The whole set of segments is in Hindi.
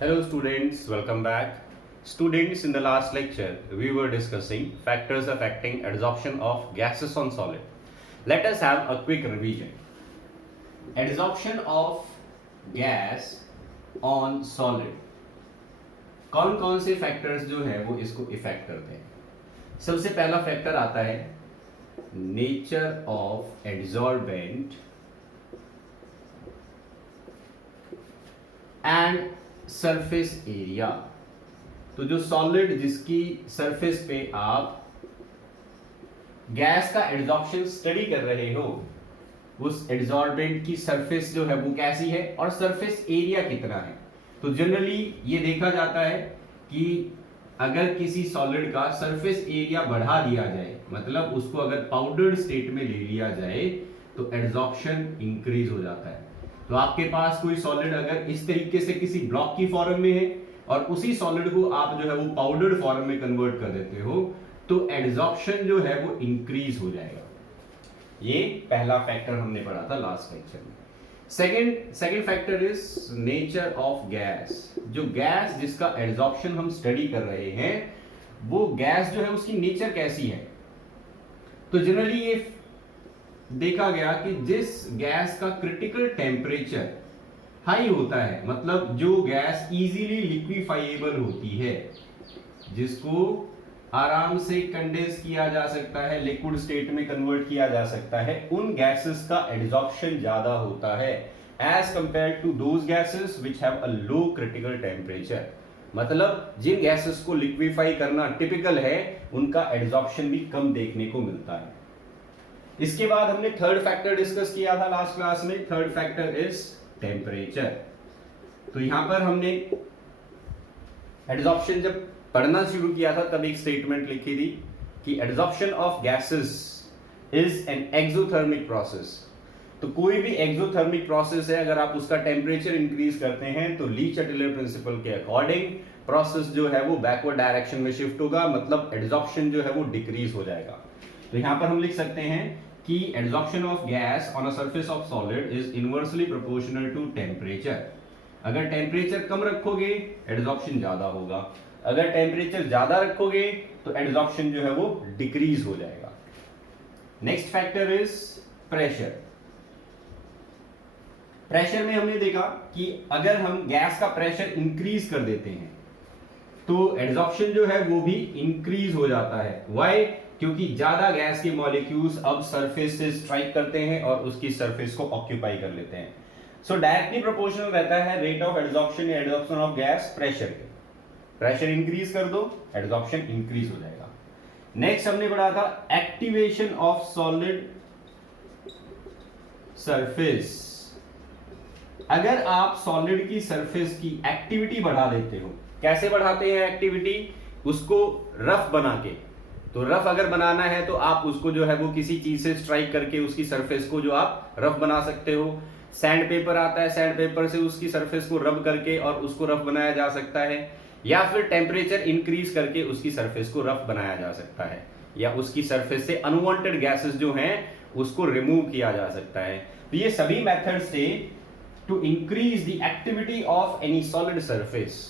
Hello students, welcome back. Students, in the last lecture, we were discussing factors affecting adsorption of gases on solid. Let us have a quick revision. Adsorption of gas on solid. कौन कौन से फैक्टर्स जो है वो इसको इफेक्ट करते हैं? सबसे पहला फैक्टर आता है nature of adsorbent and surface area. तो जो सॉलिड जिसकी सरफेस पे आप गैस का एडसॉर्प्शन स्टडी कर रहे हो, उस एडसॉर्बेंट की सरफेस जो है वो कैसी है और सरफेस एरिया कितना है। तो जनरली ये देखा जाता है कि अगर किसी सॉलिड का सरफेस एरिया बढ़ा दिया जाए, मतलब उसको अगर पाउडर्ड स्टेट में ले लिया जाए, तो एडसॉर्प्शन इंक्रीज हो जाता है। तो आपके पास कोई सॉलिड अगर इस तरीके से किसी ब्लॉक की फॉर्म में है और उसी सॉलिड को आप जो है वो पाउडर्ड फॉर्म में कन्वर्ट कर देते हो, तो एडसॉर्प्शन जो है वो इंक्रीज हो जाएगा। ये पहला फैक्टर हमने पढ़ा था लास्ट लेक्चर में। Second factor is nature of gas. जो गैस जिसका एडसॉर्प्शन हम स्टडी कर रहे हैं, वो गैस जो है उसकी नेचर कैसी है। तो जनरली ये देखा गया कि जिस गैस का क्रिटिकल टेम्परेचर हाई होता है, मतलब जो गैस इजीली लिक्विफाइएबल होती है, जिसको आराम से कंडेंस किया जा सकता है, लिक्विड स्टेट में कन्वर्ट किया जा सकता है, उन गैसेस का एडसॉर्प्शन ज्यादा होता है as compare to those gases which have a low critical temperature. मतलब जिन गैसेस को लिक्विफाई करना टिपिकल है, उनका एडसॉर्प्शन भी कम देखने को मिलता है। इसके बाद हमने थर्ड फैक्टर डिस्कस किया था लास्ट क्लास में। Third factor is temperature. तो यहां पर हमने एडसॉर्प्शन जब पढ़ना शुरू किया था तब एक स्टेटमेंट लिखी थी कि adsorption of gases is an exothermic process. तो कोई भी एक्सोथर्मिक प्रोसेस है, अगर आप उसका टेम्परेचर इंक्रीज करते हैं तो ली चैटलर प्रिंसिपल के अकॉर्डिंग प्रोसेस जो है वो बैकवर्ड डायरेक्शन में शिफ्ट होगा, मतलब एडसॉर्प्शन जो है वो डिक्रीज हो जाएगा। तो यहां पर हम लिख सकते हैं कि adsorption of gas on a surface of solid is inversely proportional to temperature. अगर टेम्परेचर कम रखोगे एडसॉर्प्शन ज्यादा होगा, अगर टेम्परेचर ज्यादा रखोगे तो एडसॉर्प्शन जो है वो डिक्रीज हो जाएगा। Next factor is pressure. Pressure में हमने देखा कि अगर हम गैस का प्रेशर इंक्रीज कर देते हैं तो एडसॉर्प्शन जो है वो भी इंक्रीज हो जाता है। व्हाई? क्योंकि ज्यादा गैस के मॉलिक्यूल्स अब सरफेस से स्ट्राइक करते हैं और उसकी सरफेस को ऑक्यूपाई कर लेते हैं। सो डायरेक्टली प्रोपोर्शनल रहता है रेट ऑफ एडसॉर्प्शन या एडसॉर्प्शन ऑफ गैस प्रेशर के। प्रेशर इंक्रीज कर दो, एडसॉर्प्शन इंक्रीज हो जाएगा। नेक्स्ट हमने पढ़ा था एक्टिवेशन ऑफ सॉलिड सरफेस। अगर आप सॉलिड की सरफेस की एक्टिविटी बढ़ा देते हो, कैसे बढ़ाते हैं एक्टिविटी? उसको रफ बना के। तो रफ अगर बनाना है तो आप उसको जो है वो किसी चीज से स्ट्राइक करके उसकी सरफेस को जो आप रफ बना सकते हो। सैंड पेपर आता है, सैंड पेपर से उसकी सरफेस को रब करके और उसको रफ बनाया जा सकता है, या फिर टेम्परेचर इंक्रीज करके उसकी सरफेस को रफ बनाया जा सकता है, या उसकी सरफेस से अनवांटेड गैसेस जो हैं उसको रिमूव किया जा सकता है। तो ये सभी मेथड्स थे to increase the activity of any solid surface.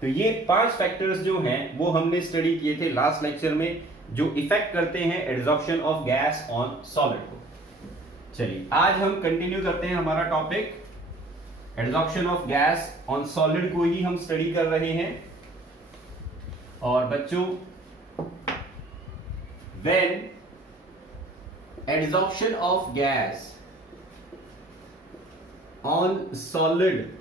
तो ये 5 फैक्टर्स जो हैं वो हमने स्टडी किए थे लास्ट लेक्चर में, जो इफेक्ट करते हैं adsorption of gas on solid को। चलिए आज हम कंटिन्यू करते हैं हमारा topic. Adsorption of gas on solid को ही हम स्टडी कर रहे हैं। और बच्चों, when adsorption of gas on solid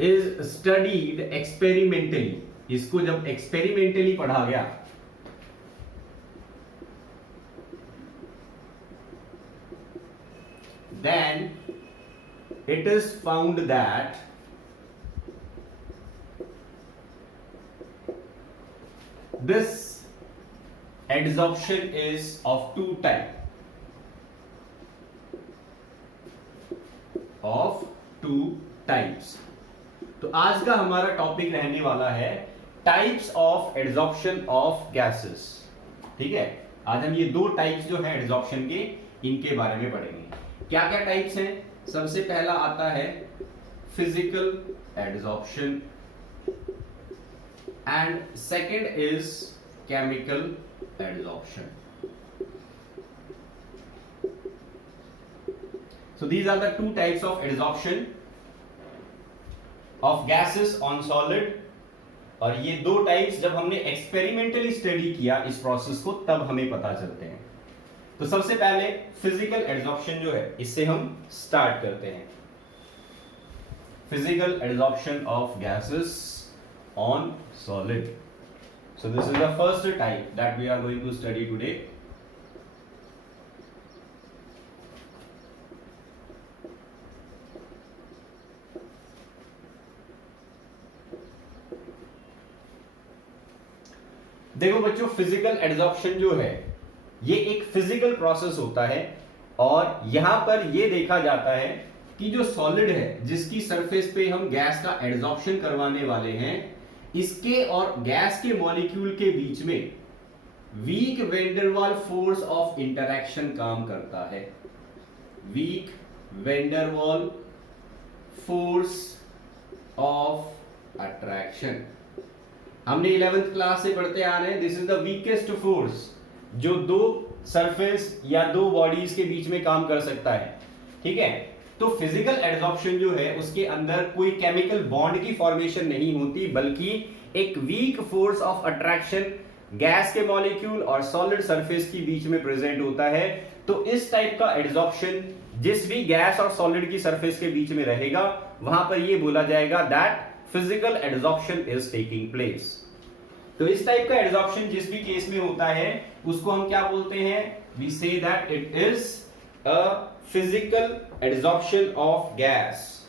is studied experimentally, इसको जब एक्सपेरिमेंटली पढ़ा गया then it is found that this adsorption is of two type, of two types। तो आज का हमारा टॉपिक रहने वाला है types of adsorption of gases. ठीक है, आज हम ये दो टाइप्स जो है एडसॉर्प्शन के, इनके बारे में पढ़ेंगे। क्या क्या टाइप्स हैं? सबसे पहला आता है physical adsorption and second is chemical adsorption. So these are the two types of adsorption of gases on solid. और ये दो टाइप्स जब हमने एक्सपेरिमेंटली स्टडी किया इस प्रोसेस को तब हमें पता चलते हैं। तो सबसे पहले फिजिकल एडसॉर्प्शन जो है इससे हम स्टार्ट करते हैं। Physical adsorption of gases on solid. So this is the first type that we are going to study today. देखो बच्चों, फिजिकल एडसॉर्प्शन जो है ये एक फिजिकल प्रोसेस होता है और यहां पर ये देखा जाता है कि जो सॉलिड है जिसकी सरफेस पे हम गैस का एडसॉर्प्शन करवाने वाले हैं, इसके और गैस के मॉलिक्यूल के बीच में week van der Waals force of interaction काम करता है। Week van der Waals force of attraction हमने 11th क्लास से पढ़ते आ रहे हैं। This is the weakest force जो दो सरफेस या दो बॉडीज के बीच में काम कर सकता है। ठीक है, तो फिजिकल एडसॉर्प्शन जो है उसके अंदर कोई केमिकल बॉन्ड की फॉर्मेशन नहीं होती, बल्कि एक weak force of attraction gas के मॉलिक्यूल और सॉलिड सरफेस के बीच में प्रेजेंट होता है। तो इस टाइप का एडसॉर्प्शन जिस भी गैस और सॉलिड की सरफेस के बीच में रहेगा वहां पर यह बोला जाएगा that physical adsorption is taking place. तो इस टाइप का एडसॉर्प्शन जिस भी केस में होता है उसको हम क्या बोलते हैं? We say that it is a physical adsorption of gas.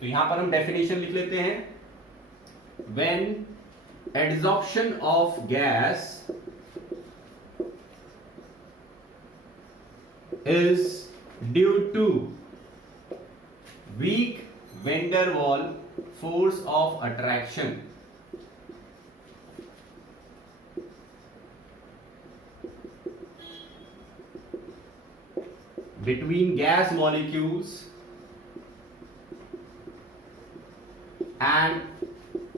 तो यहां पर हम डेफिनेशन लिख लेते हैं। When adsorption of gas is due to weak van der Waal force of attraction between gas molecules and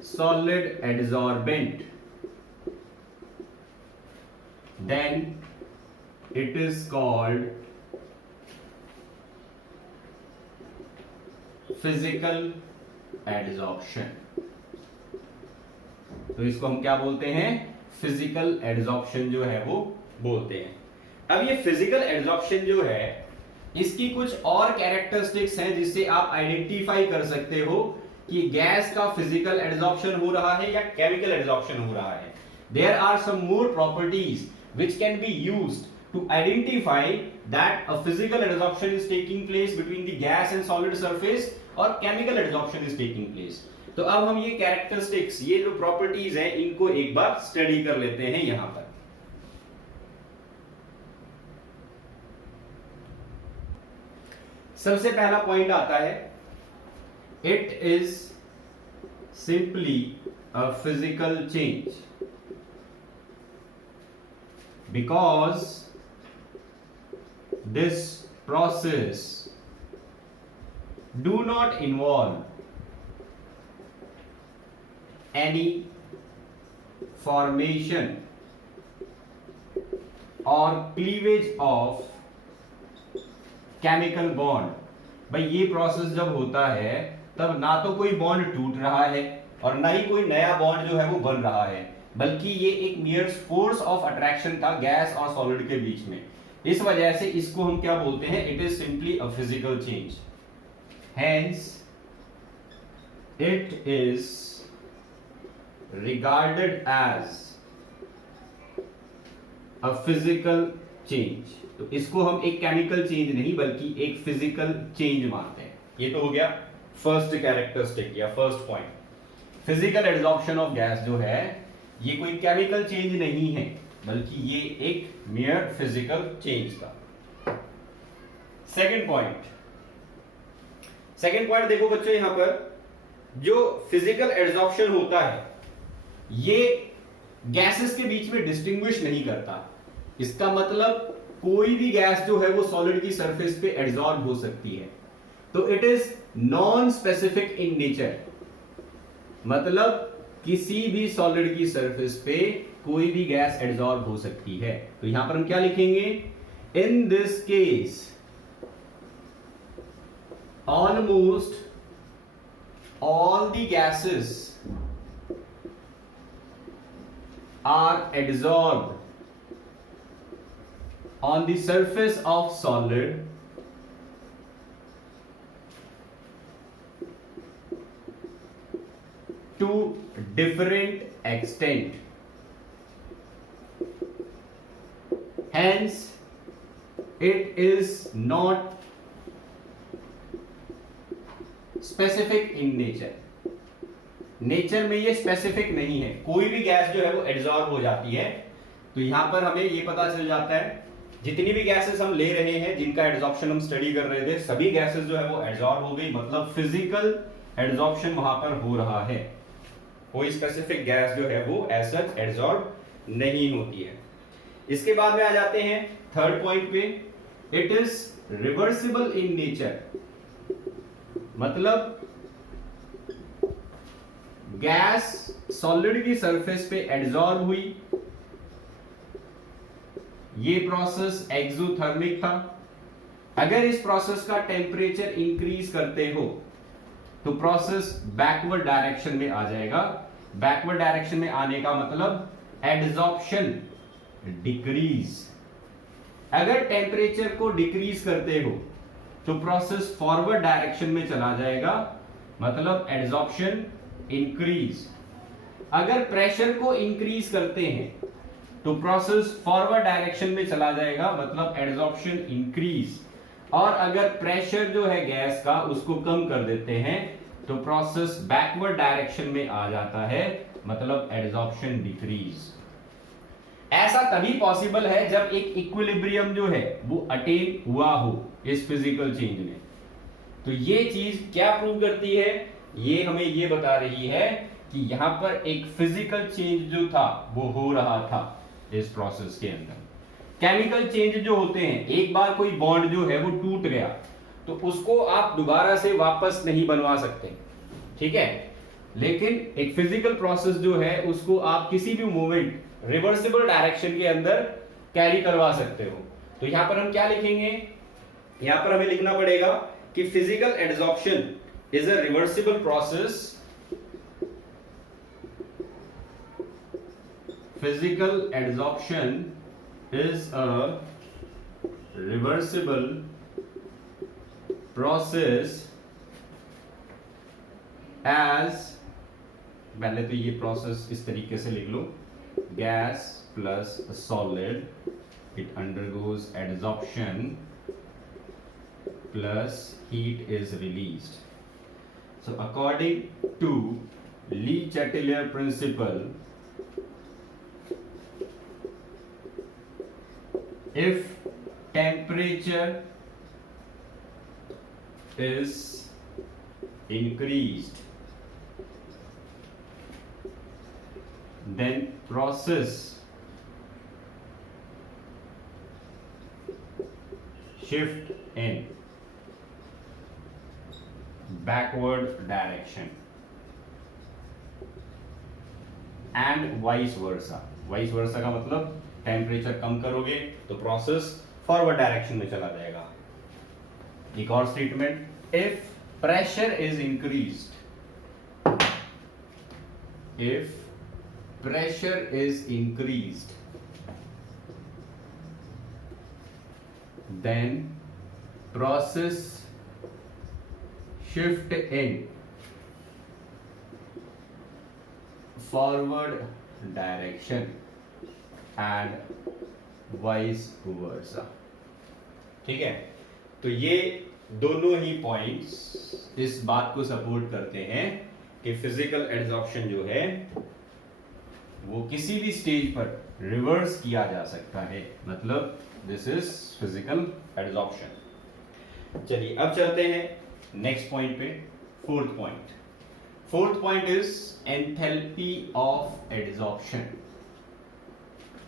solid adsorbent, then it is called physical adsorption. तो इसको हम क्या बोलते हैं? फिजिकल एडसॉर्प्शन जो है वो बोलते हैं। अब ये फिजिकल एडसॉर्प्शन जो है इसकी कुछ और कैरेक्टरिस्टिक्स हैं जिससे आप आइडेंटिफाई कर सकते हो कि गैस का फिजिकल एडसॉर्प्शन हो रहा है या केमिकल एडसॉर्प्शन हो रहा है। There are some more properties which can be used to identify that a physical adsorption is taking place between the gas and solid surface और chemical adsorption is taking place। तो अब हम ये characteristics, ये जो properties हैं इनको एक बार स्टडी कर लेते हैं यहां पर। सबसे पहला पॉइंट आता है, it is simply a physical change because this process do not involve any formation or cleavage of chemical bond। भाई ये प्रोसेस जब होता है तब ना तो कोई बॉन्ड टूट रहा है और ना ही कोई नया बॉन्ड जो है वो बन रहा है, बल्कि ये एक मियर फोर्स ऑफ अट्रैक्शन था गैस और सॉलिड के बीच में। इस वजह से इसको हम क्या बोलते हैं? It is simply a physical change. Hence it is regarded as a physical change. तो इसको हम एक केमिकल चेंज नहीं बल्कि एक फिजिकल चेंज मानते हैं। ये तो हो गया फर्स्ट कैरेक्टरिस्टिक या first point. Physical adsorption of gas जो है ये कोई केमिकल चेंज नहीं है बल्कि ये एक मियर फिजिकल चेंज था। सेकंड पॉइंट देखो बच्चों, यहां पर जो फिजिकल एडसॉर्प्शन होता है ये गैसेस के बीच में डिस्टिंग्विश नहीं करता। इसका मतलब कोई भी गैस जो है वो सॉलिड की सरफेस पे एडसॉर्ब हो सकती है। तो it is non specific in nature, मतलब किसी भी सॉलिड की सरफेस पे कोई भी गैस एड्सॉर्ब हो सकती है। तो यहां पर हम क्या लिखेंगे, in this case almost all the gases are adsorbed on the surface of solid to different extent, hence it is not specific in nature, nature में ये स्पेसिफिक नहीं है, कोई भी गैस जो है वो एड्सॉर्ब हो जाती है। तो यहां पर हमें ये पता चल जाता है जितनी भी गैसेस हम ले रहे हैं जिनका एड्सॉर्प्शन हम स्टडी कर रहे थे, सभी गैसेस जो है वो एड्सॉर्ब हो गई, मतलब फिजिकल एड्सॉर्प्शन वहां पर हो रहा है, कोई स्पेसिफिक गैस जो है वो एज सच एड्सॉर्ब नहीं होती है। इसके बाद में आ जाते हैं थर्ड पॉइंट पे, it is reversible in nature, मतलब गैस सॉलिड की सरफेस पे एड्सॉर्ब हुई, ये प्रोसेस एक्सोथर्मिक था। अगर इस प्रोसेस का टेम्परेचर इंक्रीज करते हो तो प्रोसेस बैकवर्ड डायरेक्शन में आ जाएगा। बैकवर्ड डायरेक्शन में आने का मतलब एड्सॉर्प्शन डिक्रीज। अगर टेम्परेचर को डिक्रीज करते हो तो प्रोसेस फॉरवर्ड डायरेक्शन में चला जाएगा, मतलब एड्सॉर्प्शन इंक्रीज। अगर प्रेशर को इंक्रीज करते हैं तो प्रोसेस फॉरवर्ड डायरेक्शन में चला जाएगा, मतलब एड्सॉर्प्शन इंक्रीज। और अगर प्रेशर जो है गैस का उसको कम कर देते हैं तो प्रोसेस बैकवर्ड डायरेक्शन में आ जाता है, मतलब एड्सॉर्प्शन डिक्रीज। ऐसा तभी पॉसिबल है जब एक इक्विलिब्रियम जो है वो अटेन हुआ हो इस फिजिकल चेंज में। तो ये चीज क्या प्रूव करती है, ये हमें ये बता रही है कि यहां पर एक फिजिकल चेंज जो था वो हो रहा था इस प्रोसेस के अंदर। केमिकल चेंज जो होते हैं, एक बार कोई बॉन्ड जो है वो टूट गया तो उसको आप दोबारा से वापस नहीं बनवा सकते, ठीक है। लेकिन एक फिजिकल प्रोसेस जो है उसको आप किसी भी मोमेंट रिवर्सिबल डायरेक्शन के अंदर कैरी करवा सकते हो। तो यहां पर हम क्या लिखेंगे, यहां पर हमें लिखना पड़ेगा कि physical adsorption is a reversible process, physical adsorption is a reversible process as, पहले तो ये प्रोसेस इस तरीके से लिख लो, gas plus a solid, it undergoes adsorption plus heat is released. So according to Le Chatelier principle, if temperature is increased, then process shift in backward direction and vice versa। vice versa का मतलब टेम्परेचर कम करोगे तो प्रोसेस फॉरवर्ड डायरेक्शन में चला जाएगा। एक और statement, if pressure is increased, if pressure is increased, then process shift in forward direction and vice versa। ठीक है, तो ये दोनों ही पॉइंट्स इस बात को सपोर्ट करते हैं कि फिजिकल एड्सॉर्प्शन जो है वो किसी भी स्टेज पर रिवर्स किया जा सकता है, मतलब दिस इज फिजिकल एड्सॉर्प्शन। चलिए अब चलते हैं नेक्स्ट पॉइंट पे, fourth point. Fourth point is enthalpy of adsorption.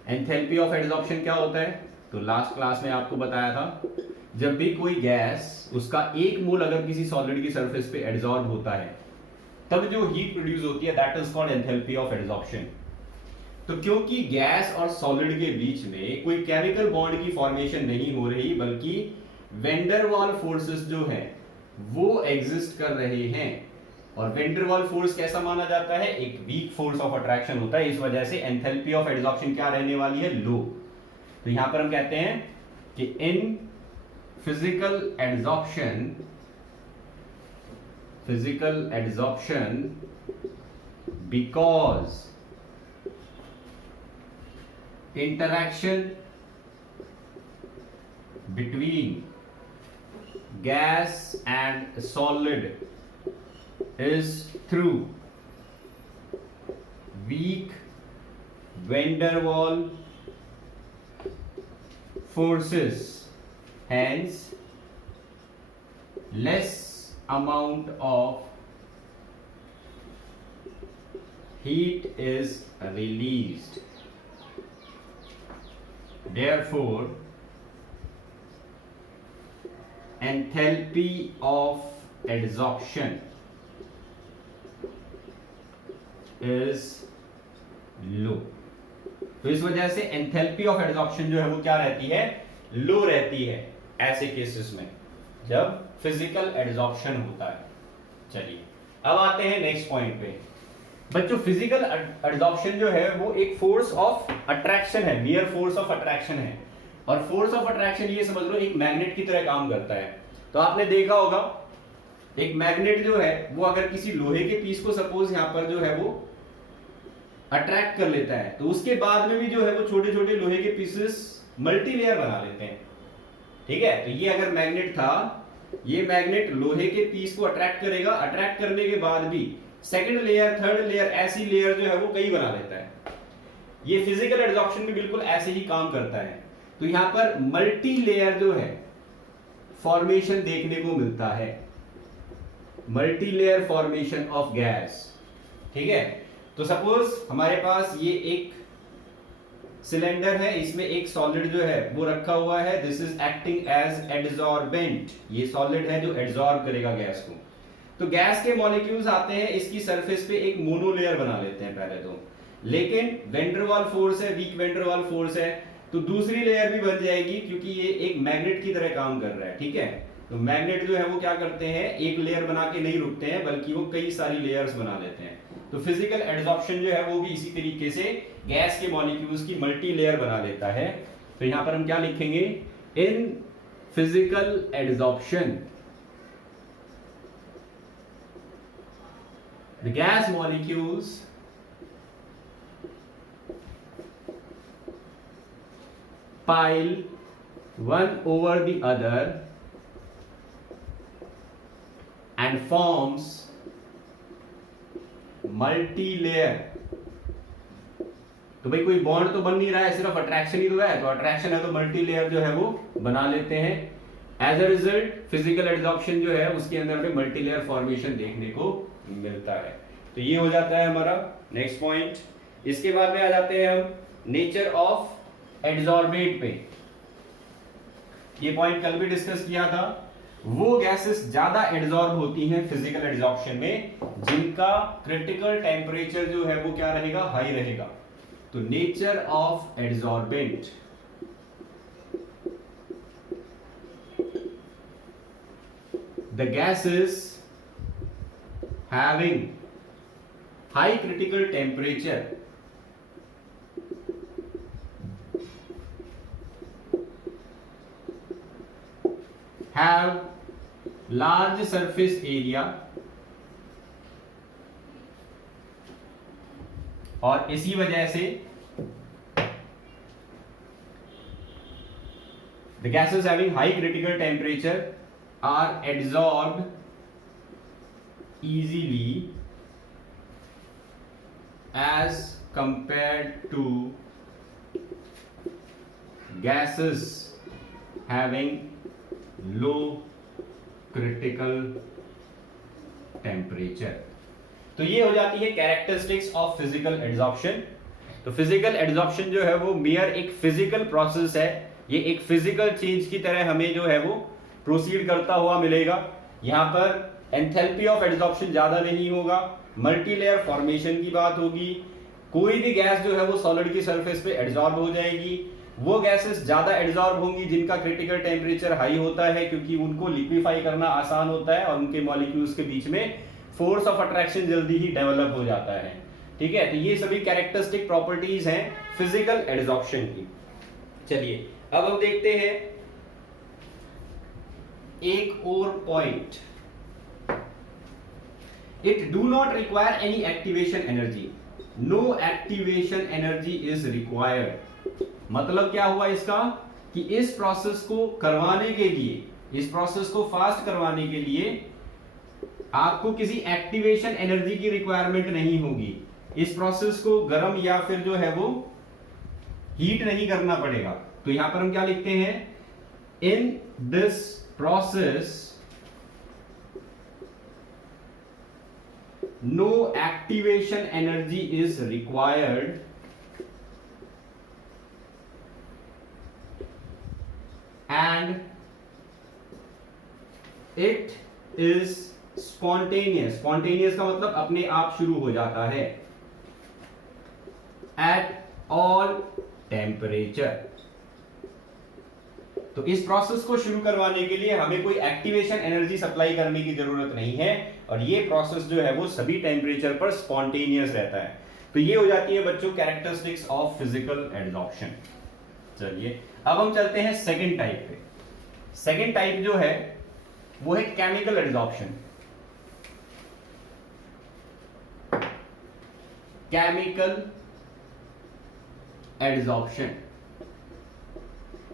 Enthalpy of adsorption क्या होता है, तो लास्ट क्लास में आपको बताया था, जब भी कोई गैस उसका 1 मोल अगर किसी सॉलिड की सरफेस पे एड्सॉर्ब होता है तब जो हीट प्रोड्यूस होती है that is called enthalpy of adsorption. तो क्योंकि गैस और सॉलिड के बीच में कोई केमिकल बॉन्ड की फॉर्मेशन नहीं हो रही बल्कि वैन डर वाल फोर्सेस जो है वो एग्जिस्ट कर रहे हैं, और वैन डर वाल फोर्स कैसा माना जाता है, एक वीक फोर्स ऑफ अट्रैक्शन होता है, इस वजह से एंथैल्पी ऑफ एड्सॉर्प्शन क्या रहने वाली है, लो। तो यहां पर हम कहते हैं कि in physical adsorption because interaction between gas and solid is through weak van der Waal forces, hence less amount of heat is released. Therefore, enthalpy of adsorption is low. तो इस वजह से एंथैल्पी ऑफ एड्सॉर्प्शन जो है वो क्या रहती है, लो रहती है ऐसे केसेस में जब फिजिकल एड्सॉर्प्शन होता है। चलिए अब आते हैं नेक्स्ट पॉइंट पे। बच्चों फिजिकल एड्सॉर्प्शन जो है वो एक फोर्स ऑफ अट्रैक्शन है, मियर फोर्स ऑफ अट्रैक्शन है, और फोर्स ऑफ अट्रैक्शन ये समझ लो एक मैग्नेट की तरह काम करता है। तो आपने देखा होगा एक मैग्नेट जो है वो अगर किसी लोहे के पीस को सपोज यहां पर जो है वो अट्रैक्ट कर लेता है तो उसके बाद में भी जो है वो छोटे छोटे लोहे के पीसेस मल्टी लेयर बना लेते हैं, ठीक है। तो ये अगर मैग्नेट था, ये मैग्नेट लोहे के पीस को अट्रैक्ट करेगा, अट्रैक्ट करने के बाद भी सेकंड लेयर, थर्ड लेयर, ऐसी लेयर जो है वो कई बना लेता है। ये फिजिकल एड्सॉर्प्शन में बिल्कुल ऐसे ही काम करता है। तो यहां पर मल्टी लेयर जो है फॉर्मेशन देखने को मिलता है, multi layer formation of gas, ठीक है। तो सपोज हमारे पास ये एक सिलेंडर है, इसमें एक सॉलिड जो है वो रखा हुआ है, दिस इज एक्टिंग एज एडसॉर्बेंट, ये सॉलिड है जो एडसॉर्ब करेगा गैस को। तो गैस के मॉलिक्यूल्स आते हैं, इसकी सरफेस पे एक मोनोलेयर बना लेते हैं पहले तो, लेकिन वैन डर वाल फोर्स है, वीक वैन डर वाल फोर्स है, तो दूसरी लेयर भी बन जाएगी क्योंकि ये एक मैग्नेट की तरह काम कर रहा है, ठीक है। तो मैग्नेट जो है वो क्या करते हैं, एक लेयर बना के नहीं रुकते हैं बल्कि वो कई सारी लेयर्स बना लेते हैं। तो फिजिकल एड्सॉर्प्शन जो है वो भी इसी तरीके से गैस के मॉलिक्यूल्स की मल्टी लेयर बना लेता है। तो यहां पर हम क्या लिखेंगे, in physical adsorption the gas molecules pile one over the other and forms multi-layer। तो भाई कोई बॉन्ड तो बन नहीं रहा है, सिर्फ अट्रैक्शन ही तो है, तो अट्रैक्शन है तो मल्टी लेयर जो है वो बना लेते हैं। As a result physical adsorption जो है उसके अंदर में मल्टी लेयर फॉर्मेशन देखने को मिलता है। तो ये हो जाता है हमारा नेक्स्ट पॉइंट। इसके बाद में आ जाते हैं हम नेचर ऑफ एड्सॉर्बेट पे। ये पॉइंट कल भी डिस्कस किया था। वो गैसेस ज्यादा एड्सॉर्ब होती हैं फिजिकल एड्सॉर्प्शन में जिनका क्रिटिकल टेम्परेचर जो है वो क्या रहेगा, हाई रहेगा। तो nature of adsorbent, the gases having high critical temperature have large surface area और इसी वजह से the gases having high critical temperature are adsorbed easily as compared to gases having low critical temperature। तो ये हो जाती है कैरेक्टरिस्टिक्स ऑफ फिजिकल एड्सॉर्प्शन। तो फिजिकल एड्सॉर्प्शन जो है वो मियर एक फिजिकल प्रोसेस है, ये एक फिजिकल चेंज की तरह हमें जो है वो प्रोसीड करता हुआ मिलेगा। यहाँ पर एंथैल्पी ऑफ एडजॉर्प्शन ज्यादा नहीं होगा, मल्टीलेयर फॉर्मेशन की बात होगी, कोई भी गैस जो है वो सॉलिड की सरफेस पे एडजॉर्ब हो जाएगी। वो गैसेस ज्यादा एडजॉर्ब होंगी जिनका क्रिटिकल टेम्परेचर हाई होता है, क्योंकि उनको लिक्विफाई करना आसान होता है और उनके मॉलिक्यूल्स के बीच में फोर्स ऑफ अट्रैक्शन जल्दी ही डेवलप हो जाता है। ठीक है, तो ये सभी कैरेक्टरिस्टिक प्रॉपर्टीज हैं फिजिकल एडजॉर्प्शन की। चलिए अब हम देखते हैं एक और point, it do not require any activation energy, no activation energy is required. मतलब क्या हुआ इसका कि इस प्रोसेस को करवाने के लिए, इस प्रोसेस को फास्ट करवाने के लिए आपको किसी एक्टिवेशन एनर्जी की रिक्वायरमेंट नहीं होगी। इस प्रोसेस को गर्म या फिर जो है वो हीट नहीं करना पड़ेगा। तो यहां पर हम क्या लिखते हैं, in this process no activation energy is required and it is spontaneous। spontaneous का मतलब अपने आप शुरू हो जाता है, at all temperature। तो इस प्रोसेस को शुरू करवाने के लिए हमें कोई एक्टिवेशन एनर्जी सप्लाई करने की जरूरत नहीं है और ये प्रोसेस जो है वो सभी टेम्परेचर पर स्पॉन्टेनियस रहता है। तो ये हो जाती है बच्चों कैरेक्टरिस्टिक्स ऑफ फिजिकल एडजॉर्प्शन। चलिए अब हम चलते हैं सेकंड टाइप पे। सेकंड टाइप जो है वो है केमिकल एडजॉर्प्शन। केमिकल एडजॉर्प्शन,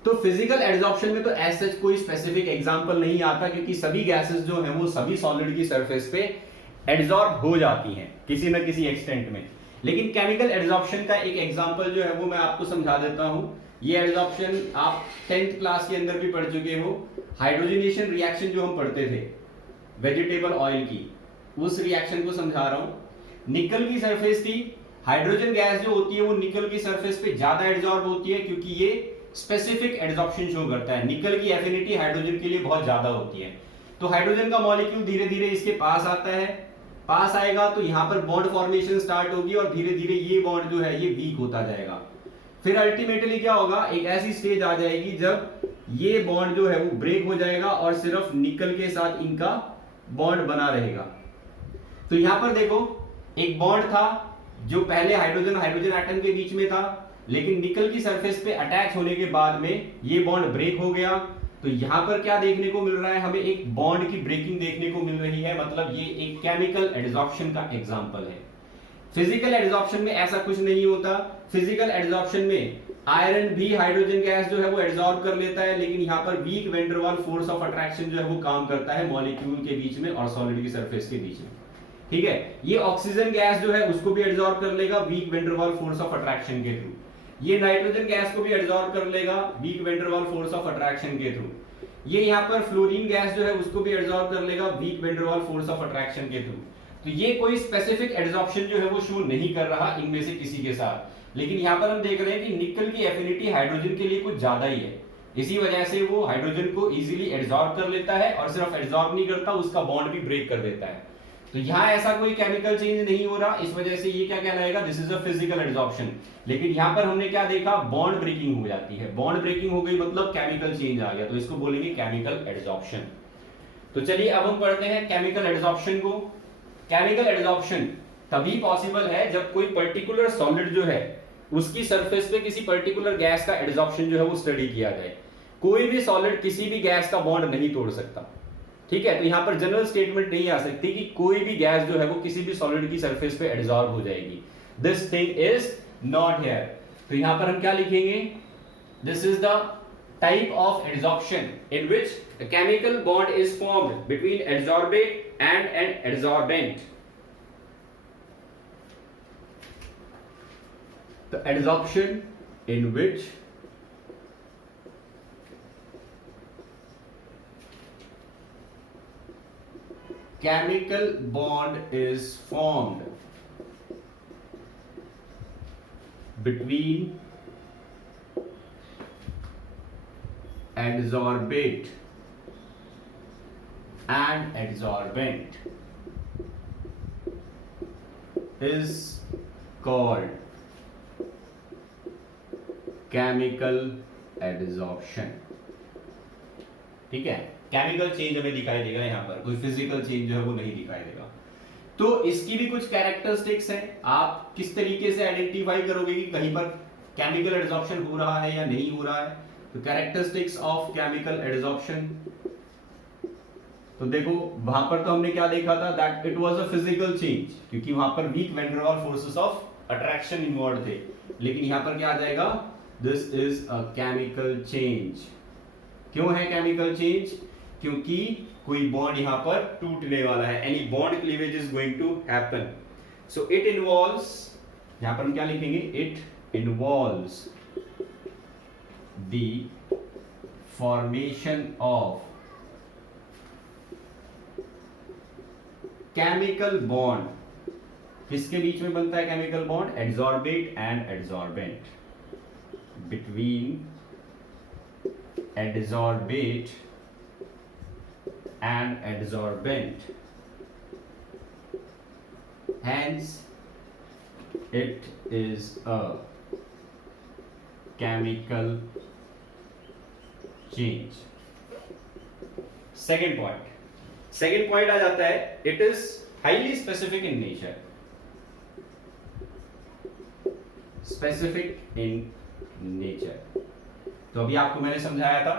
तो फिजिकल एडजॉर्प्शन में तो ऐसा कोई स्पेसिफिक एग्जांपल नहीं आता, क्योंकि सभी गैसेस जो है वो सभी सॉलिड की सरफेस पे एडजॉर्ब हो जाती हैं किसी न किसी एक्सटेंट में। लेकिन केमिकल एडजॉर्प्शन का एक एग्जांपल जो है वो मैं आपको समझा देता हूं। ये एडजॉर्प्शन आप 10th क्लास के अंदर भी पढ़ चुके हो। हाइड्रोजनेशन रिएक्शन जो हम पढ़ते थे वेजिटेबल ऑयल की, उस रिएक्शन को समझा रहा हूं। निकल की सरफेस थी, हाइड्रोजन गैस जो होती है वो निकल की सरफेस पे ज्यादा एडजॉर्ब होती है, क्योंकि ये स्पेसिफिक एडजॉर्प्शन शो करता है। निकल की एफिनिटी हाइड्रोजन के लिए बहुत ज्यादा होती है। तो हाइड्रोजन का मॉलिक्यूल धीरे धीरे इसके पास आता है, पास आएगा तो यहां पर बॉन्ड फॉर्मेशन स्टार्ट होगी और धीरे धीरे ये बॉन्ड जो है ये वीक होता जाएगा। फिर अल्टीमेटली क्या होगा, एक ऐसी स्टेज आ जाएगी जब ये बॉन्ड जो है वो ब्रेक हो जाएगा और सिर्फ निकल के साथ इनका बॉन्ड बना रहेगा। तो यहां पर देखो एक बॉन्ड था जो पहले हाइड्रोजन हाइड्रोजन एटम के बीच में था, लेकिन निकल की सरफेस पे अटैच होने के बाद में ये बॉन्ड ब्रेक हो गया। तो यहां पर क्या देखने को मिल रहा है, हमें एक बॉन्ड की ब्रेकिंग देखने को मिल रही है। मतलब ये एक केमिकल एडजॉर्प्शन का एग्जांपल है। फिजिकल एडजॉर्प्शन में ऐसा कुछ नहीं होता। फिजिकल एडजॉर्प्शन में आयरन भी हाइड्रोजन गैस जो है वो एब्जॉर्ब कर लेता है, लेकिन यहाँ पर weak van der Waals force of attraction जो है वो काम करता है मॉलिक्यूल के बीच में और सॉलिड की सरफेस के बीच में। ठीक है, ये ऑक्सीजन गैस जो है उसको भी एब्जॉर्ब कर लेगा weak van der Waals force of attraction के थ्रू। ये नाइट्रोजन गैस को भी एब्जॉर्ब कर लेगा weak van der Waals force of attraction के थ्रू। ये यहाँ पर फ्लोरीन गैस जो है उसको भी एब्जॉर्ब कर लेगा weak van der Waals force of attraction के थ्रू। तो ये कोई स्पेसिफिक एब्जॉर्प्शन जो है वो शो नहीं कर रहा इनमें से किसी के साथ। लेकिन यहाँ पर हम देख रहे हैं कि निकल की एफिनिटी हाइड्रोजन के लिए कुछ ज्यादा ही है, इसी वजह से वो हाइड्रोजन को इजीली एब्जॉर्ब कर लेता है और सिर्फ एब्जॉर्ब नहीं करता, उसका बॉन्ड भी ब्रेक कर देता है। तो यहाँ ऐसा कोई केमिकल चेंज नहीं हो रहा, इस वजह से ये क्या कहलाएगा, this is a physical absorption. लेकिन यहाँ पर हमने क्या देखा, बॉन्ड ब्रेकिंग हो जाती है। बॉन्ड ब्रेकिंग हो गई मतलब केमिकल चेंज आ गया, तो इसको बोलेंगे केमिकल एब्जॉर्प्शन। तो चलिए अब हम पढ़ते हैं केमिकल एब्जॉर्प्शन को। केमिकल एब्जॉर्प्शन तभी पॉसिबल है जब कोई पर्टिकुलर सॉलिड जो है उसकी सरफेस पे किसी पर्टिकुलर गैस का एब्जॉर्प्शन जो है वो स्टडी किया जाए। कोई भी सॉलिड किसी भी गैस का बॉन्ड नहीं तोड़ सकता। ठीक है, तो यहां पर जनरल स्टेटमेंट नहीं आ सकती कि कोई भी गैस जो है वो किसी भी सॉलिड की सरफेस पे एब्जॉर्ब हो जाएगी। This thing is not here. तो यहां पर हम क्या लिखेंगे, this is the type of adsorption in which a chemical bond is formed between adsorbate and an adsorbent. The adsorption in which chemical bond is formed between adsorbate and adsorbent is called chemical adsorption। ठीक है, केमिकल चेंज हमें दिखाई देगा यहाँ पर, कोई फिजिकल चेंज जो है वो नहीं दिखाई देगा। तो इसकी भी कुछ कैरेक्टरिस्टिक्स हैं, आप किस तरीके से आइडेंटिफाई करोगे कि कहीं पर केमिकल एडसॉर्प्शन हो रहा है या नहीं हो रहा है। तो कैरेक्टरिस्टिक्स ऑफ केमिकल एडसॉर्प्शन, तो देखो वहां पर तो हमने क्या देखा था, that it was a physical change, क्योंकि वहां पर weak van der Waals forces of attraction involve थे। लेकिन यहां पर क्या आ जाएगा, this is a chemical change. क्यों है केमिकल चेंज? क्योंकि कोई बॉन्ड यहां पर टूटने वाला है, any bond cleavage is going to happen. So it involves, यहां पर हम क्या लिखेंगे, it involves the formation of chemical bond. किसके बीच में बनता है chemical bond? Adsorbate and adsorbent, between adsorbate and adsorbent, hence it is a chemical change। second point आ जाता है, it is highly specific in nature, specific in nature। तो अभी आपको मैंने समझाया था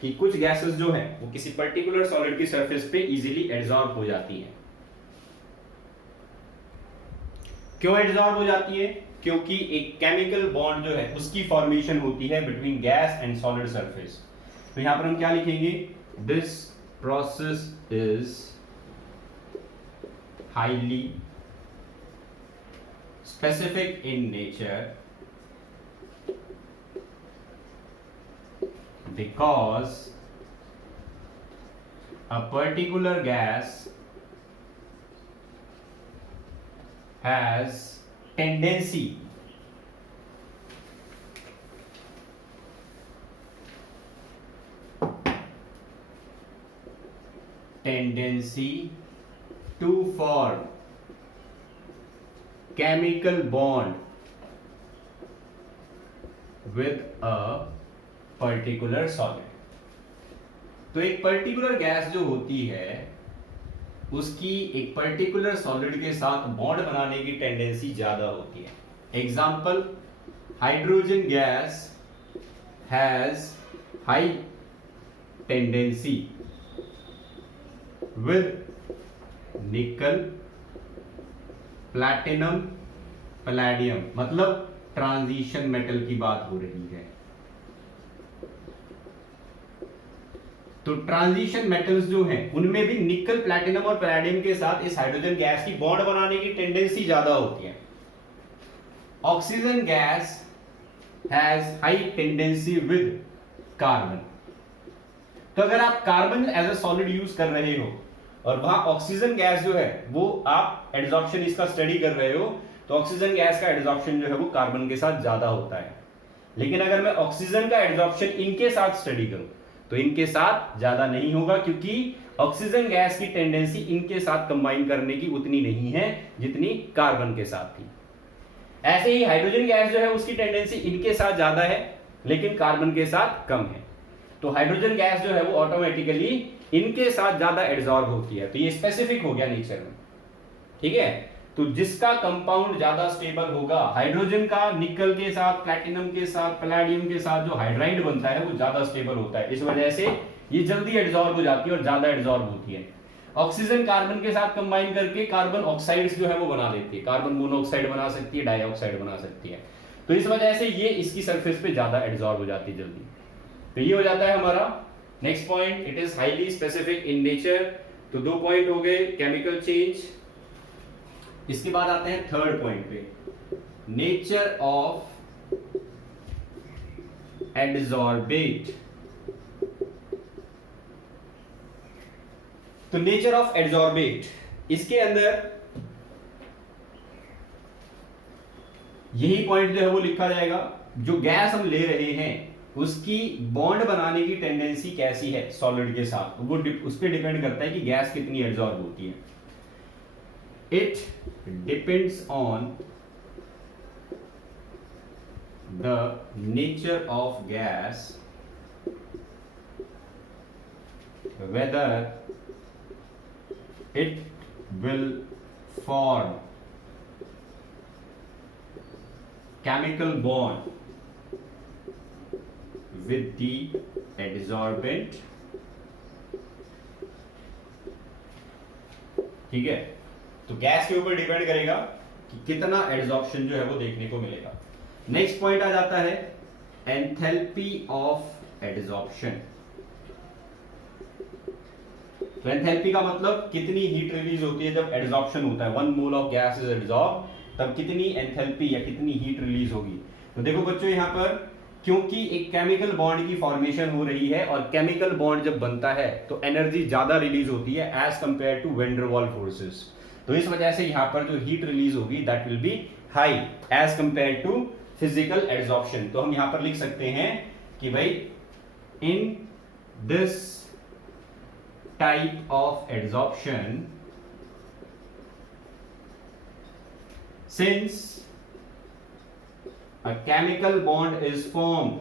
कि कुछ गैसेस जो हैं वो किसी पर्टिकुलर सॉलिड की सरफेस पे इजीली एडसॉर्ब हो जाती हैं। क्यों एडसॉर्ब हो जाती है? क्योंकि एक केमिकल बॉन्ड जो है उसकी फॉर्मेशन होती है between gas and solid surface. तो यहां पर हम क्या लिखेंगे, this process is highly specific in nature because a particular gas has tendency to form chemical bond with a particular solid. तो एक पर्टिकुलर गैस जो होती है उसकी एक पर्टिकुलर सॉलिड के साथ बॉन्ड बनाने की टेंडेंसी ज्यादा होती है। Example, hydrogen gas has high tendency with निकल, प्लैटिनम, पैलेडियम, मतलब ट्रांजिशन मेटल की बात हो रही है। तो ट्रांजिशन मेटल्स जो हैं उनमें भी निकल, प्लैटिनम और पैलेडियम के साथ इस हाइड्रोजन गैस की बॉन्ड बनाने की टेंडेंसी ज्यादा होती है। Oxygen gas has high tendency with carbon. तो अगर आप carbon as a solid use कर रहे हो और वहां ऑक्सीजन गैस जो है वो आप एडसॉर्प्शन इसका स्टडी कर रहे हो, तो ऑक्सीजन गैस का एडसॉर्प्शन जो है वो कार्बन के साथ ज्यादा होता है। लेकिन अगर मैं ऑक्सीजन का एडसॉर्प्शन इनके साथ स्टडी करूं तो इनके साथ ज्यादा नहीं होगा, क्योंकि ऑक्सीजन गैस की टेंडेंसी इनके साथ कंबाइन करने की उतनी नहीं है जितनी कार्बन के साथ थी। ऐसे ही हाइड्रोजन गैस जो है उसकी टेंडेंसी इनके साथ ज्यादा है लेकिन कार्बन के साथ कम है। तो हाइड्रोजन गैस जो है वो ऑटोमेटिकली इनके साथ ज्यादा एडसॉर्ब होती है। तो ये स्पेसिफिक हो गया नेचर में, ठीक है। तो जिसका कंपाउंड ज्यादा स्टेबल होगा, हाइड्रोजन का निकल के साथ, प्लैटिनम के साथ, पैलेडियम के साथ जो हाइड्राइड बनता है वो ज्यादा स्टेबल होता है। इस वजह से ये जल्दी एडसॉर्ब हो जाती है और ज्यादा एडसॉर्ब होती है। ऑक्सीजन कार्बन के साथ कंबाइन करके कार्बन ऑक्साइड्स जो है वो बना लेती है, कार्बन मोनोऑक्साइड बना सकती है, डाइऑक्साइड बना सकती है। तो इस वजह से ये इसकी सरफेस पे ज्यादा एडसॉर्ब हो जाती है जल्दी। तो ये हो जाता है हमारा next point, it is highly specific in nature. तो 2 पॉइंट हो गए, केमिकल चेंज। इसके बाद आते हैं थर्ड पॉइंट पे, नेचर ऑफ एडसॉर्बेट। तो नेचर ऑफ एडसॉर्बेट, इसके अंदर यही पॉइंट जो है वो लिखा जाएगा। जो गैस हम ले रहे हैं उसकी बॉन्ड बनाने की टेंडेंसी कैसी है सॉलिड के साथ, वो उस पर डिपेंड करता है कि गैस कितनी एब्जॉर्ब होती है. It depends on the nature of gas whether it will form chemical bond with the adsorbent. ठीक है, तो गैस के ऊपर डिपेंड करेगा कि कितना एड्सॉर्प्शन जो है वो देखने को मिलेगा. नेक्स्ट पॉइंट आ जाता है एंथैल्पी ऑफ एड्सॉर्प्शन. तो एंथैल्पी का मतलब कितनी हीट रिलीज होती है जब एड्सॉर्प्शन होता है. 1 mole of gas is absorb, तब कितनी एंथैल्पी या कितनी हीट रिलीज होगी. तो देखो बच्चों, यहाँ पर क्योंकि एक केमिकल बॉन्ड की फॉर्मेशन हो रही है और केमिकल बॉन्ड जब बनता है तो एनर्जी ज्यादा रिलीज होती है as compare to van der Waals forces. तो इस वजह से यहाँ पर जो हीट रिलीज होगी that will be high as compare to physical adsorption. तो हम यहाँ पर लिख सकते हैं कि भाई in this type of adsorption, since a chemical bond is formed,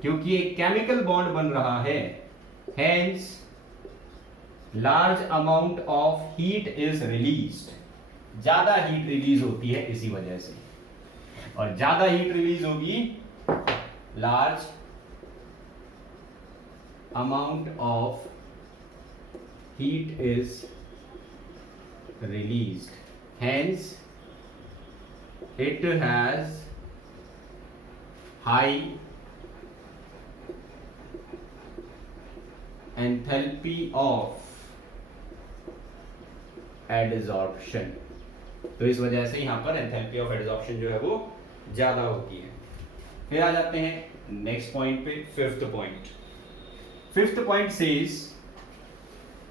क्योंकि एक केमिकल बॉन्ड बन रहा है, hence large amount of heat is released, ज्यादा हीट रिलीज होती है इसी वजह से. और ज्यादा हीट रिलीज होगी, large amount of heat is released, hence it has high enthalpy of adsorption. तो इस वजह से यहां पर एंथैल्पी ऑफ एडसॉर्प्शन जो है वो ज्यादा होती है. फिर आ जाते हैं नेक्स्ट पॉइंट पे, fifth point. Fifth point says,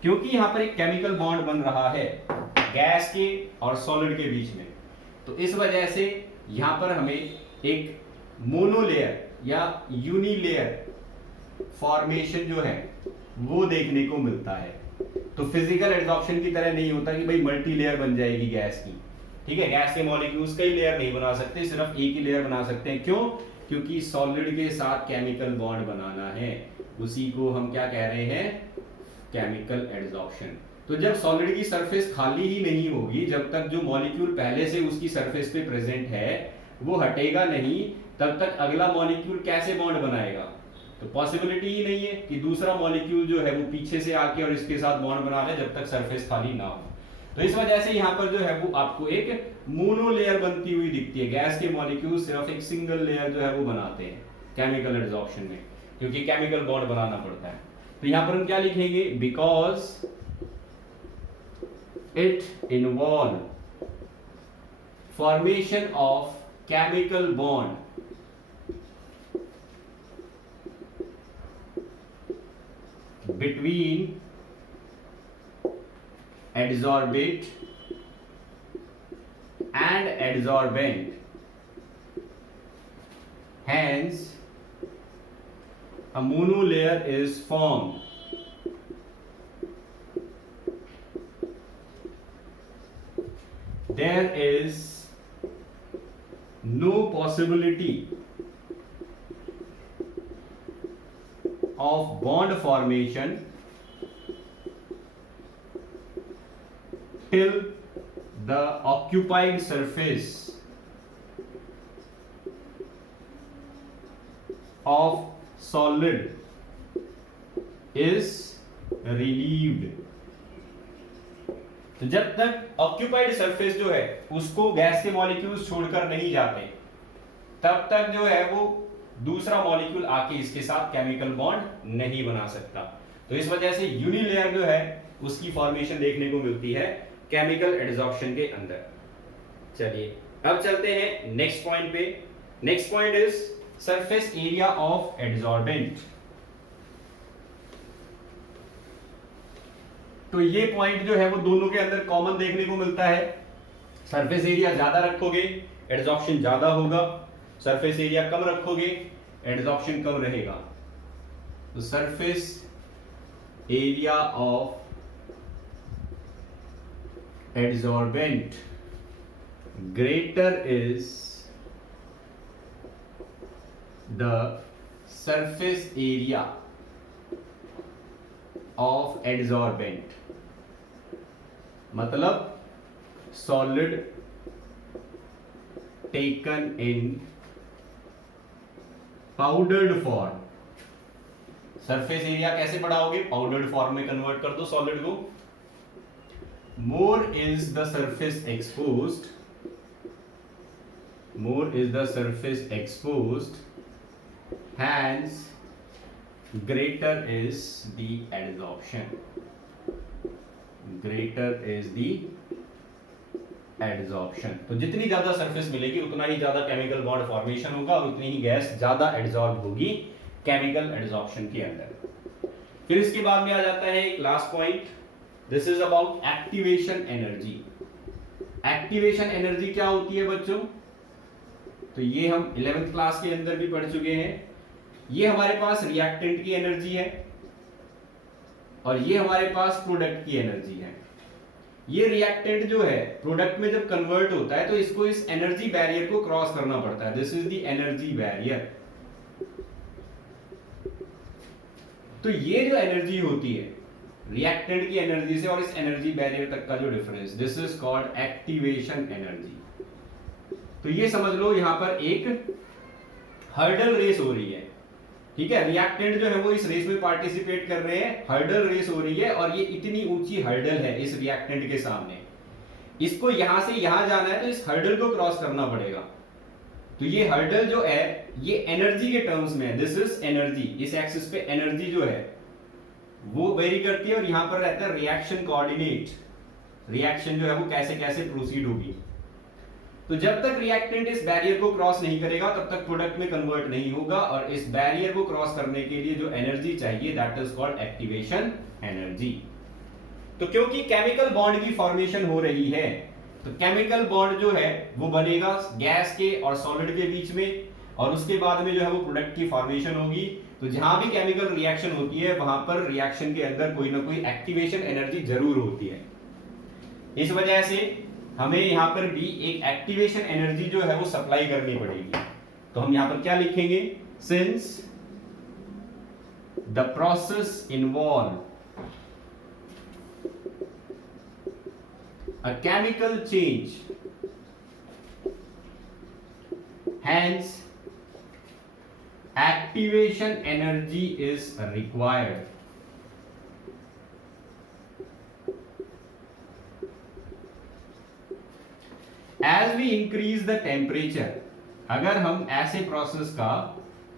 क्योंकि यहां पर एक केमिकल बॉन्ड बन रहा है गैस के और सॉलिड के बीच में, तो इस वजह से यहां पर हमें एक मोनोलेयर या यूनिलेयर फॉर्मेशन जो है वो देखने को मिलता है. तो फिजिकल एडसॉर्प्शन की तरह नहीं होता कि भाई मल्टी लेयर बन जाएगी गैस की. ठीक है, गैस के मॉलिक्यूल्स कई लेयर नहीं बना सकते, सिर्फ एक ही लेयर बना सकते हैं. क्यों? क्योंकि सॉलिड के साथ केमिकल बॉन्ड बनाना है, उसी को हम क्या कह रहे हैं, केमिकल एडसॉर्प्शन. तो जब सॉलिड की सरफेस खाली ही नहीं होगी, जब तक जो मॉलिक्यूल पहले से उसकी सरफेस पे प्रेजेंट है वो हटेगा नहीं, तब तक अगला मॉलिक्यूल कैसे बॉन्ड बनाएगा. तो पॉसिबिलिटी ही नहीं है कि दूसरा मॉलिक्यूल जो है वो पीछे से आके और इसके साथ बॉन्ड बना ले जब तक सरफेस खाली ना हो. तो इस वजह से यहाँ पर जो है वो आपको एक मोनो लेयर बनती हुई दिखती है. गैस के मॉलिक्यूल सिर्फ एक सिंगल लेयर जो है वो बनाते हैं केमिकल एडसॉर्प्शन में, क्योंकि केमिकल बॉन्ड बनाना पड़ता है. तो यहां पर हम क्या लिखेंगे, because it involve formation of chemical bond between adsorbate and adsorbent, hence a monolayer is formed. There is no possibility of bond formation till the occupied surface of solid is relieved. तो जब तक ऑक्यूपाइड सरफेस जो है उसको गैस के मॉलिक्यूल्स छोड़कर नहीं जाते, तब तक जो है वो दूसरा मॉलिक्यूल आके इसके साथ केमिकल बॉन्ड नहीं बना सकता. तो इस वजह से यूनिलेयर जो है उसकी फॉर्मेशन देखने को मिलती है केमिकल एडसॉर्प्शन के अंदर. चलिए अब चलते हैं नेक्स्ट पॉइंट पे. Next point is surface area of adsorbent. तो ये पॉइंट जो है वो दोनों के अंदर कॉमन देखने को मिलता है. सरफेस एरिया ज्यादा रखोगे एडसॉर्प्शन ज्यादा होगा, सरफेस एरिया कम रखोगे एडजॉर्प्शन कम रहेगा। तो surface area of adsorbent greater is the surface area of adsorbent, मतलब solid taken in powdered form। Surface area कैसे बढ़ाओगे, पाउडर्ड फॉर्म में कन्वर्ट कर दो सॉलिड को। more is the surface exposed, more is the surface exposed, hence greater is the adsorption, greater is the adsorption। तो जितनी ज्यादा सरफेस मिलेगी उतना ही ज्यादा केमिकल बॉन्ड फॉर्मेशन होगा और उतनी ही गैस ज्यादा एडजॉर्ब होगी केमिकल एडजॉर्प्शन के अंदर। फिर इसके बाद में आ जाता है एक last point, this is about activation energy. Activation energy क्या होती है बच्चों, तो ये हम 11th क्लास के अंदर भी पढ़ चुके हैं। ये हमारे पास रिएक्टेंट की एनर्जी है और ये हमारे पास प्रोडक्ट की एनर्जी है। ये रिएक्टेंट जो है प्रोडक्ट में जब कन्वर्ट होता है तो इसको इस एनर्जी बैरियर को क्रॉस करना पड़ता है, this is the energy barrier. तो ये जो एनर्जी होती है रिएक्टेंट की एनर्जी से और इस एनर्जी बैरियर तक का जो difference, this is called activation energy. तो ये समझ लो यहां पर एक हर्डल रेस हो रही है, ठीक है। रिएक्टेंट जो है वो इस रेस में पार्टिसिपेट कर रहे हैं, हर्डल रेस हो रही है और ये इतनी ऊंची हर्डल है इस रिएक्टेंट के सामने, इसको यहां से यहां जाना है तो इस हर्डल को क्रॉस करना पड़ेगा। तो ये हर्डल जो है ये एनर्जी के टर्म्स में है, दिस इज एनर्जी। इस एक्सिस पे एनर्जी जो है वो वेरी करती है और यहां पर रहता है रिएक्शन कोऑर्डिनेट, रिएक्शन जो है वो कैसे कैसे प्रोसीड होगी। तो जब तक रिएक्टेंट इस बैरियर को क्रॉस नहीं करेगा तब तक प्रोडक्ट में कन्वर्ट नहीं होगा और इस बैरियर को क्रॉस करने के लिए जो एनर्जी चाहिए that is called activation energy. तो क्योंकि केमिकल बॉन्ड की फॉर्मेशन हो रही है तो केमिकल बॉन्ड जो है वो बनेगा गैस के और सॉलिड के बीच में और उसके बाद में जो है वो प्रोडक्ट की फॉर्मेशन होगी। तो जहां भी केमिकल रिएक्शन होती है वहां पर रिएक्शन के अंदर कोई ना कोई एक्टिवेशन एनर्जी जरूर होती है। इस वजह से हमें यहां पर भी एक एक्टिवेशन एनर्जी जो है वो सप्लाई करनी पड़ेगी। तो हम यहां पर क्या लिखेंगे, since the process involve a chemical change, hence activation energy is required। as we increase the temperature, अगर हम ऐसे प्रोसेस का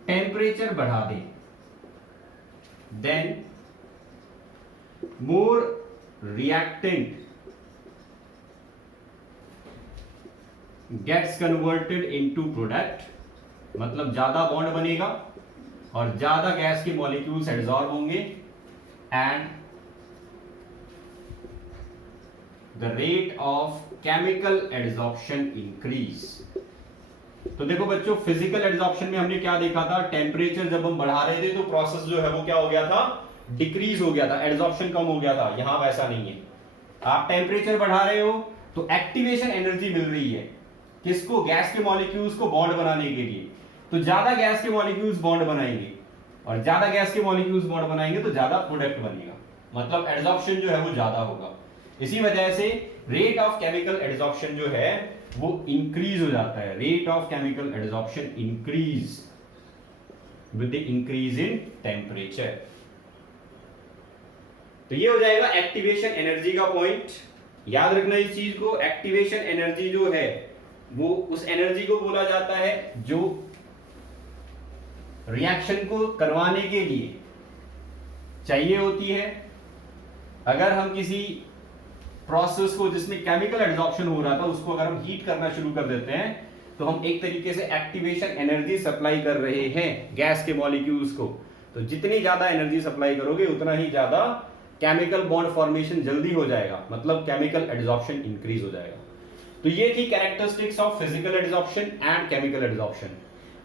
टेम्परेचर बढ़ा दें then more reactant gets converted into product, मतलब ज्यादा बॉन्ड बनेगा और ज्यादा गैस के मॉलिक्यूल्स एडसॉर्ब होंगे and the rate of chemical adsorption increase. तो देखो बच्चों फिजिकल एडसॉर्प्शन में हमने क्या देखा था, टेम्परेचर जब हम बढ़ा रहे थे तो प्रोसेस जो है वो क्या हो गया था, डिक्रीज हो गया था, एडसॉर्प्शन कम हो गया था। यहां वैसा नहीं है, आप टेम्परेचर बढ़ा रहे हो तो एक्टिवेशन एनर्जी मिल रही है किसको, गैस के मॉलिक्यूल्स को बॉन्ड बनाने के लिए। तो ज्यादा गैस के मॉलिक्यूल्स बॉन्ड बनाएंगे और ज्यादा गैस के मॉलिक्यूल्स बॉन्ड बनाएंगे तो ज्यादा प्रोडक्ट बनेगा, मतलब एडसॉर्प्शन जो है वो ज्यादा होगा। इसी वजह से रेट ऑफ केमिकल एडसॉर्प्शन जो है वो इंक्रीज हो जाता है, rate of chemical adsorption increase with the increase in temperature. तो ये हो जाएगा एक्टिवेशन एनर्जी का पॉइंट। याद रखना इस चीज को, एक्टिवेशन एनर्जी जो है वो उस एनर्जी को बोला जाता है जो रिएक्शन को करवाने के लिए चाहिए होती है। अगर हम किसी प्रोसेस को जिसमें केमिकल एडसॉर्प्शन हो रहा था उसको अगर हम हीट करना शुरू कर देते हैं तो हम एक तरीके से एक्टिवेशन एनर्जी सप्लाई कर रहे हैं गैस के मॉलिक्यूल्स को। तो जितनी ज्यादा एनर्जी सप्लाई करोगे उतना ही ज्यादा केमिकल बॉन्ड फॉर्मेशन जल्दी हो जाएगा, मतलब केमिकल एडसॉर्प्शन इंक्रीज हो जाएगा। तो ये थी characteristics of physical adsorption and chemical adsorption.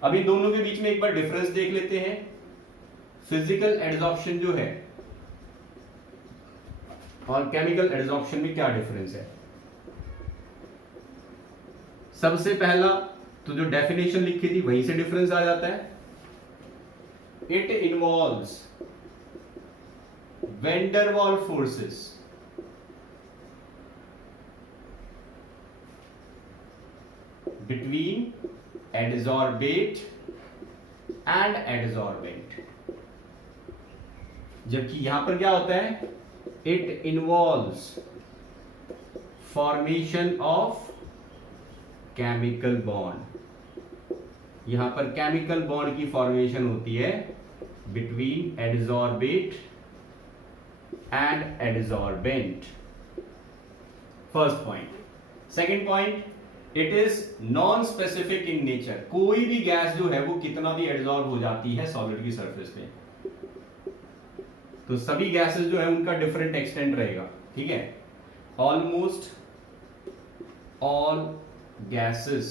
अभी दोनों के बीच में एक बार डिफरेंस देख लेते हैं। फिजिकल एड्सॉर्प्शन जो है और केमिकल एड्सॉर्प्शन में क्या डिफरेंस है। सबसे पहला तो जो डेफिनेशन लिखी थी वहीं से डिफरेंस आ जाता है। It involves van der Waals forces between adsorbate and adsorbent, जबकि यहां पर क्या होता है, it involves formation of chemical bond. यहां पर केमिकल बॉन्ड की फॉर्मेशन होती है between adsorbate and adsorbent. First point. Second point, it is non specific in nature. कोई भी गैस जो है वो कितना भी एडसॉर्ब हो जाती है सॉलिड की सरफेस पे, तो सभी गैसेस जो है उनका डिफरेंट एक्सटेंट रहेगा, ठीक है। ऑलमोस्ट ऑल गैसेस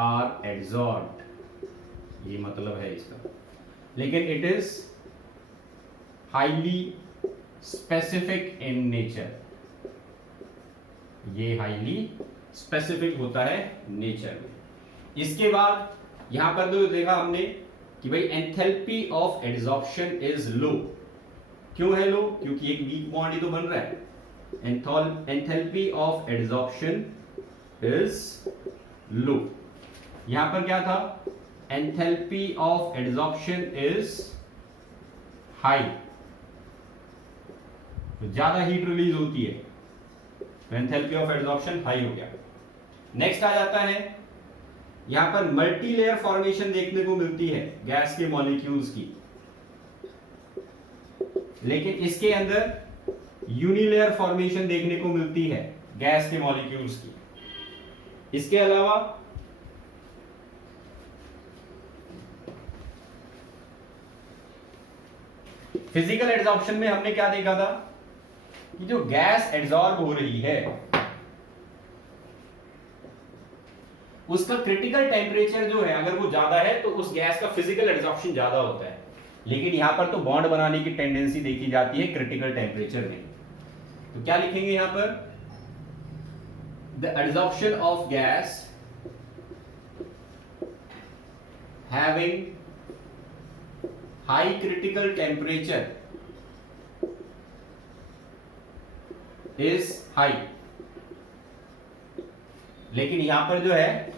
आर एडसॉर्ब्ड, ये मतलब है इसका, लेकिन it is highly specific in nature. ये हाईली स्पेसिफिक होता है नेचर में। इसके बाद यहां पर तो देखा हमने कि भाई enthalpy of adsorption is low. क्यों है लो? क्योंकि एक वीक बॉन्ड ही तो बन रहा है। Enthalpy of adsorption is low. यहां पर क्या था, enthalpy of adsorption is high, तो ज्यादा हीट रिलीज होती है, तो एंथैल्पी ऑफ एडसॉर्प्शन हाई हो गया। नेक्स्ट आ जाता है, यहां पर मल्टी लेयर फॉर्मेशन देखने को मिलती है गैस के मॉलिक्यूल्स की, लेकिन इसके अंदर यूनिलेयर फॉर्मेशन देखने को मिलती है गैस के मॉलिक्यूल्स की। इसके अलावा फिजिकल एड्सॉर्प्शन में हमने क्या देखा था कि जो गैस एड्सॉर्ब हो रही है उसका क्रिटिकल टेम्परेचर जो है अगर वो ज्यादा है तो उस गैस का फिजिकल एड्सॉर्प्शन ज्यादा होता है, लेकिन यहां पर तो बॉन्ड बनाने की टेंडेंसी देखी जाती है क्रिटिकल टेम्परेचर में। तो क्या लिखेंगे यहां पर, the adsorption of gas having high critical temperature is high. लेकिन यहां पर जो है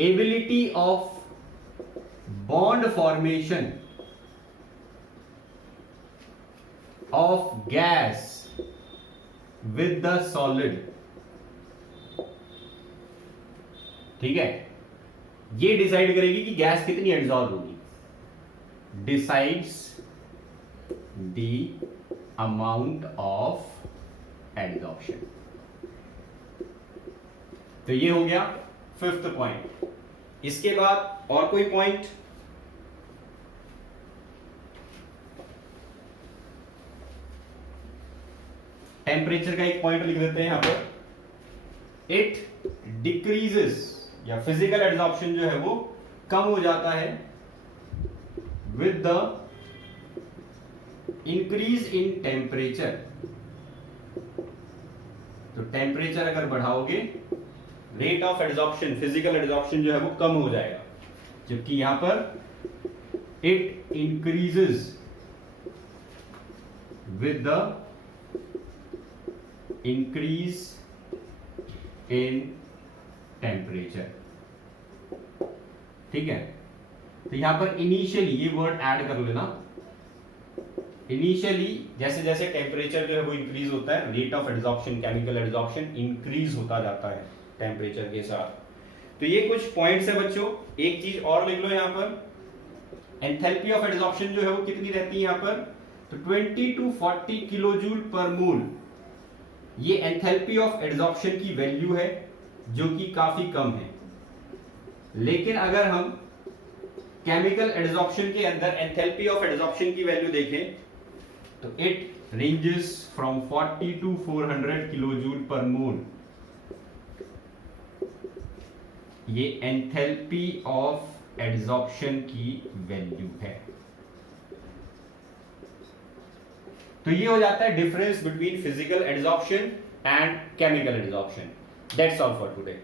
ability of bond formation of gas with the solid, ठीक है, ये डिसाइड करेगी कि गैस कितनी एड्सॉर्ब होगी। Decides the amount of adsorption. तो ये हो गया फिफ्थ पॉइंट। इसके बाद और कोई पॉइंट, टेम्परेचर का एक पॉइंट लिख देते हैं यहां पर। इट डिक्रीजेस, या फिजिकल एड्सॉर्प्शन जो है वो कम हो जाता है with the increase in temperature. तो टेम्परेचर अगर बढ़ाओगे rate of adsorption, physical adsorption जो है वो कम हो जाएगा, जबकि यहां पर it increases with the increase in temperature, ठीक है। तो यहां पर इनिशियली ये वर्ड ऐड कर लेना, इनिशियली जैसे जैसे टेम्परेचर जो है वो इंक्रीज होता है, rate of adsorption, chemical adsorption increase होता जाता है टेम्परेचर के साथ। तो ये कुछ पॉइंट्स है बच्चों। एक चीज और लिख लो यहां पर, एंथैल्पी ऑफ एड्सॉर्प्शन जो है वो कितनी रहती है यहां पर, तो 20 to 40 kilo joule per mole. ये एंथैल्पी ऑफ एड्सॉर्प्शन की वैल्यू है जो कि काफी कम है। लेकिन अगर हम केमिकल एड्सॉर्प्शन के अंदर एंथैल्पी ऑफ एड्सॉर्प्शन की वैल्यू देखें तो it ranges from 40 to 400 kilo joule per mole. ये एंथैल्पी ऑफ एड्सॉर्प्शन की वैल्यू है। तो ये हो जाता है difference between physical adsorption and chemical adsorption. That's all for today.